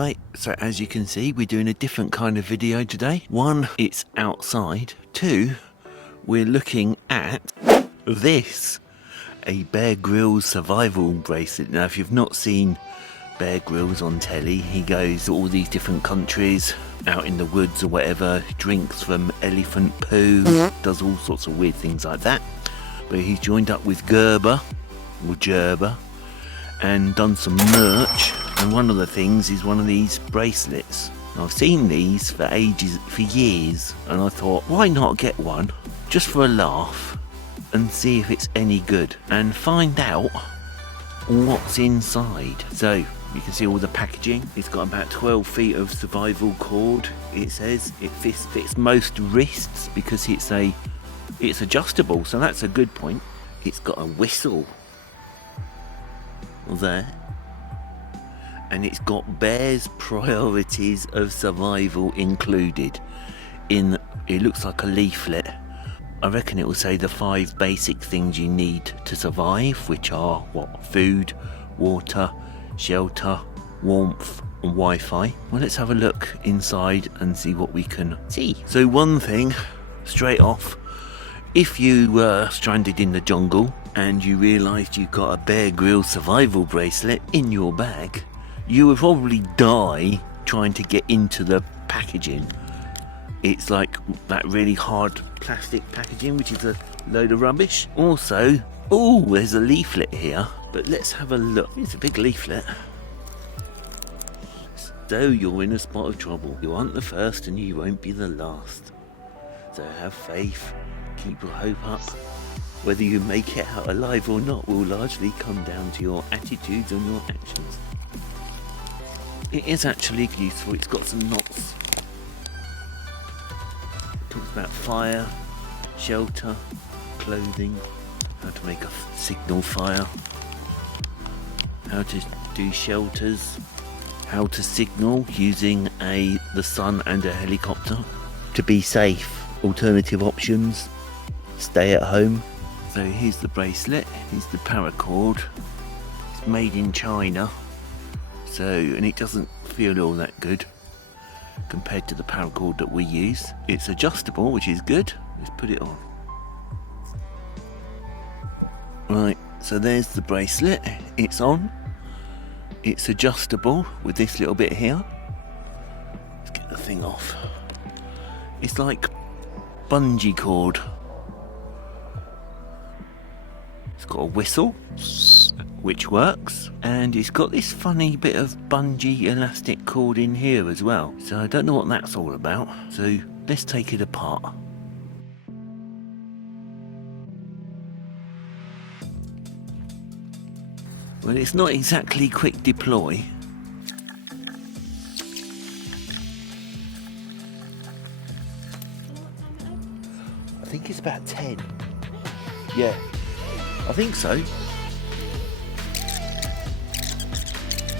Right, so as you can see, we're doing a different kind of video today. One, it's outside. Two, we're looking at this, a Bear Grylls Survival Bracelet. Now, if you've not seen Bear Grylls on telly, he goes to all these different countries, out in the woods or whatever, drinks from elephant poo, does all sorts of weird things like that. But he's joined up with Gerber, or Gerber, and done some merch. And one of the things is one of these bracelets. I've seen these for ages, for years, and I thought, why not get one just for a laugh and see if it's any good and find out what's inside. So you can see all the packaging. It's got about 12 feet of survival cord. It says it fits most wrists because it's adjustable, so that's a good point. It's got a whistle there, and it's got Bear's priorities of survival included in, it looks like a leaflet. I reckon it will say the 5 basic things you need to survive, which are what? Food, water, shelter, warmth and Wi-Fi. Well, let's have a look inside and see what we can see. So one thing straight off, if you were stranded in the jungle and you realised you got a Bear Grylls Survival Bracelet in your bag, you would probably die trying to get into the packaging. It's like that really hard plastic packaging, which is a load of rubbish. Also, oh, there's a leaflet here, but let's have a look. It's a big leaflet. So you're in a spot of trouble. You aren't the first and you won't be the last. So have faith, keep your hope up. Whether you make it out alive or not will largely come down to your attitudes and your actions. It is actually useful. It's got some knots. It talks about fire, shelter, clothing, how to make a signal fire, how to do shelters, how to signal using the sun and a helicopter, to be safe, alternative options, stay at home. So here's the bracelet. Here's the paracord. It's made in China. So, and it doesn't feel all that good compared to the paracord that we use. It's adjustable, which is good. Let's put it on. Right, so there's the bracelet. It's on. It's adjustable with this little bit here. Let's get the thing off. It's like bungee cord. It's got a whistle, which works, and it's got this funny bit of bungee elastic cord in here as well. So I don't know what that's all about. So let's take it apart. Well, it's not exactly quick deploy. I think it's about 10. Yeah, I think so.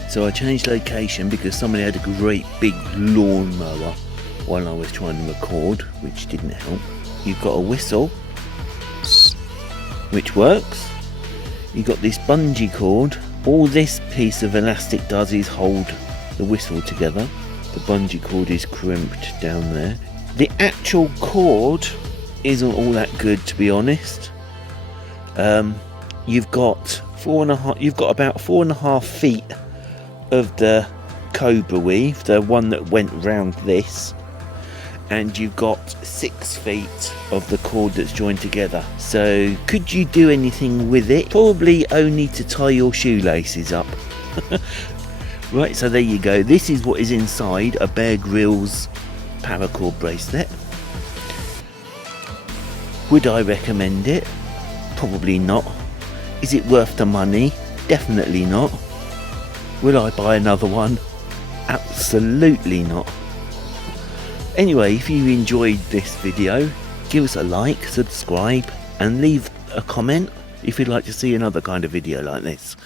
So I changed location because somebody had a great big lawnmower while I was trying to record, which didn't help. You've got a whistle, which works. You've got this bungee cord. All this piece of elastic does is hold the whistle together. The bungee cord is crimped down there. The actual cord isn't all that good, to be honest. You've got about 4.5 feet of the cobra weave, the one that went round this, and you've got 6 feet of the cord that's joined together. So could you do anything with it? Probably only to tie your shoelaces up. Right, so there you go. This is what is inside a Bear Grylls Paracord bracelet. Would I recommend it? Probably not. Is it worth the money? Definitely not. Will I buy another one? Absolutely not. Anyway, if you enjoyed this video, give us a like, subscribe, and leave a comment if you'd like to see another kind of video like this.